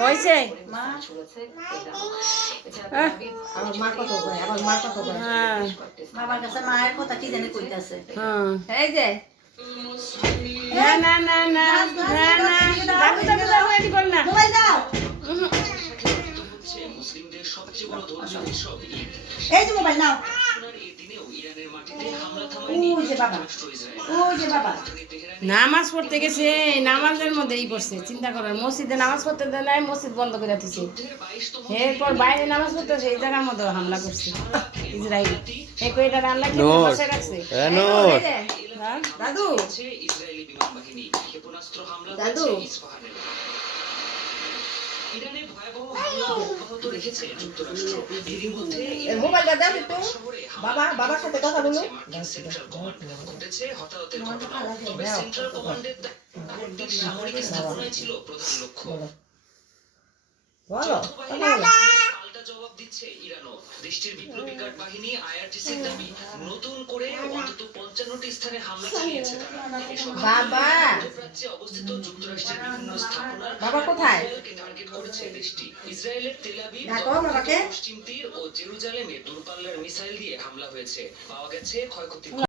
হয়েছে বাবার কাছে মায়ের কথা কি জানি কইতাছে। এই যে না না না না না না দাদু দাদু দাদু এটি কর না মোবাইল দাও। এই যে মোবাইল নাও। ওই যে বাবা, ওই যে বাবা নামাজ পড়তে গেছে, নামাজের মধ্যেই করছে। চিন্তা করার মসজিদে নামাজ পড়তে দেয় নাই, মসজিদ বন্ধ করে দিছে। এরপর বাইরে নামাজ পড়তে সেই জায়গার মধ্যে হামলা করছে ইসরায়েল। এটা আল্লাহ কি বসে রাখছে দাদু দাদু ইরানে ভয়াবহ হামলা অব্যাহত রেখেছে যুক্তরাষ্ট্র। এরই মধ্যে মোবাইলটা দাও একটু, বাবা বাবার সাথে কথা বলো। সেন্ট্রাল কমান্ড ঘটেছে হতাহতের ঘটনা। তবে সেন্ট্রাল কমান্ডের সামরিক স্থাপনায় ছিল প্রধান লক্ষ্য। পাল্টা জবাব দিচ্ছে ইরানও। দেশটির বিপ্লবী গার্ড বাহিনী আইআরজিসির দাবি নতুন করে অন্তত ৫৫টি স্থানে হামলা চালিয়েছে তারা। মধ্যপ্রাচ্যে অবস্থিত যুক্তরাষ্ট্রের বিভিন্ন স্থাপনার বাবা কোথায় টার্গেট করেছে দেশটি। ইসরায়েলের তেল আবিব, পশ্চিম তীর ও জেরুজালেমে দূরপাল্লার মিসাইল দিয়ে হামলা হয়েছে। পাওয়া গেছে ক্ষয়ক্ষতি।